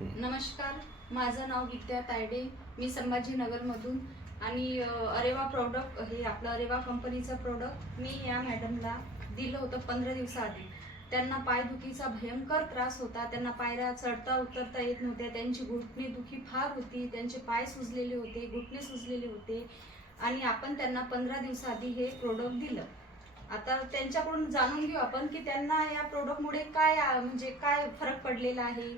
नमस्कार, माझं नाव विद्या तायडे. मी संभाजीनगरमधून आणि अरेवा प्रोडक्ट हे आपलं अरेवा कंपनीचं प्रोडक्ट मी या मॅडमला दिलं होतं 15 दिवसाआधी. त्यांना पायदुखीचा भयंकर त्रास होता. त्यांना पायऱ्या चढता उतरता येत नव्हत्या. त्यांची घुटणे दुखी फार होती. त्यांचे पाय सुजलेले होते, घुटणे सुजलेले होते आणि आपण त्यांना 15 दिवसाआधी हे प्रोडक्ट दिलं. आता त्यांच्याकडून जाणून घेऊ आपण की त्यांना या प्रोडक्टमुळे काय फरक पडलेला आहे.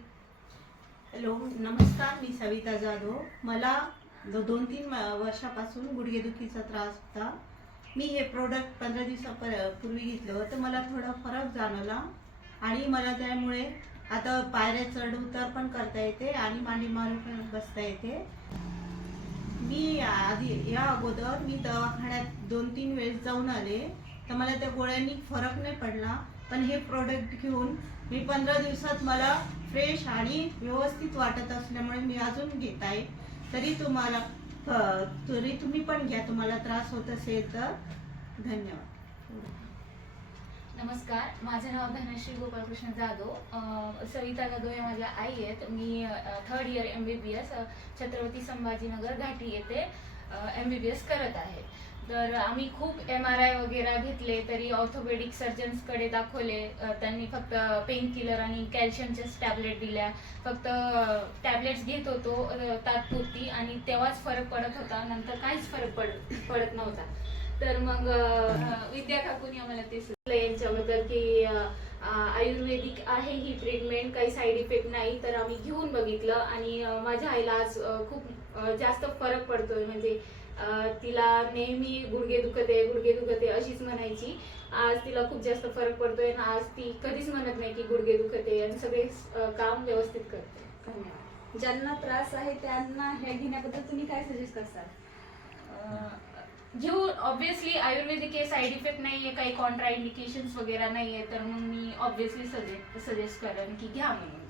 हॅलो, नमस्कार. मी सविता जाधव. मला 2-3 वर्षापासून गुडघेदुखीचा त्रास होता. मी हे प्रोडक्ट 15 दिवसापूर्वी घेतलं तर मला थोडा फरक जाणवला आणि मला त्यामुळे आता पायऱ्या चढ उतार पण करता येते आणि मांडी मारून पण बसता येते. मी या अगोदर मी दवाखान्यात 2-3 वेळेस जाऊन आले तर मला त्या गोळ्यांनी फरक नाही पडला. पण हे प्रोडक्ट घेऊन मी 15 दिवसात मला फ्रेश आणि व्यवस्थित वाटत असल्यामुळे मी अजून घेत आहे. तरी तुम्ही पण घ्या, तुम्हाला त्रास होत असेल तर. धन्यवाद. नमस्कार, माझं नाव धनश्री गोपालकृष्ण जाधव. सविता जाधव या माझ्या आई आहेत. मी 3rd year MBBS Chhatrapati Sambhajinagar Ghati येथे MBBS करत आहे. तर आम्ही खूप MRI वगैरे घेतले तरी ऑर्थोपेडिक सर्जन्सकडे दाखवले. त्यांनी फक्त पेन किलर आणि कॅल्शियमच्याच टॅबलेट दिल्या. फक्त टॅबलेट्स घेत होतो तात्पुरती आणि तेव्हाच फरक पडत होता, नंतर काहीच फरक पडत नव्हता. तर मग विद्या काकूनी आम्हाला ते सुचलं यांच्याबद्दल की आयुर्वेदिक आहे ही ट्रीटमेंट, काही साईड इफेक्ट नाही. तर आम्ही घेऊन बघितलं आणि माझ्या आईला आज खूप जास्त फरक पडतोय. म्हणजे तिला नेहमी गुडघे दुखते अशीच म्हणायची. आज तिला खूप जास्त फरक पडतोय आणि आज ती कधीच म्हणत नाही की गुडघे दुखते आणि सगळे काम व्यवस्थित करते. धन्यवाद. ज्यांना त्रास आहे त्यांना हे घेण्याबद्दल तुम्ही काय सजेस्ट करसाल? घेऊ. ऑब्व्हियसली आयुर्वेदिक हे साईड इफेक्ट नाहीये, काही कॉन्ट्रा इंडिकेशन्स वगैरे नाहीये, तर मग मी ऑब्व्हियसली सजेस्ट करेन की घ्या म्हणून.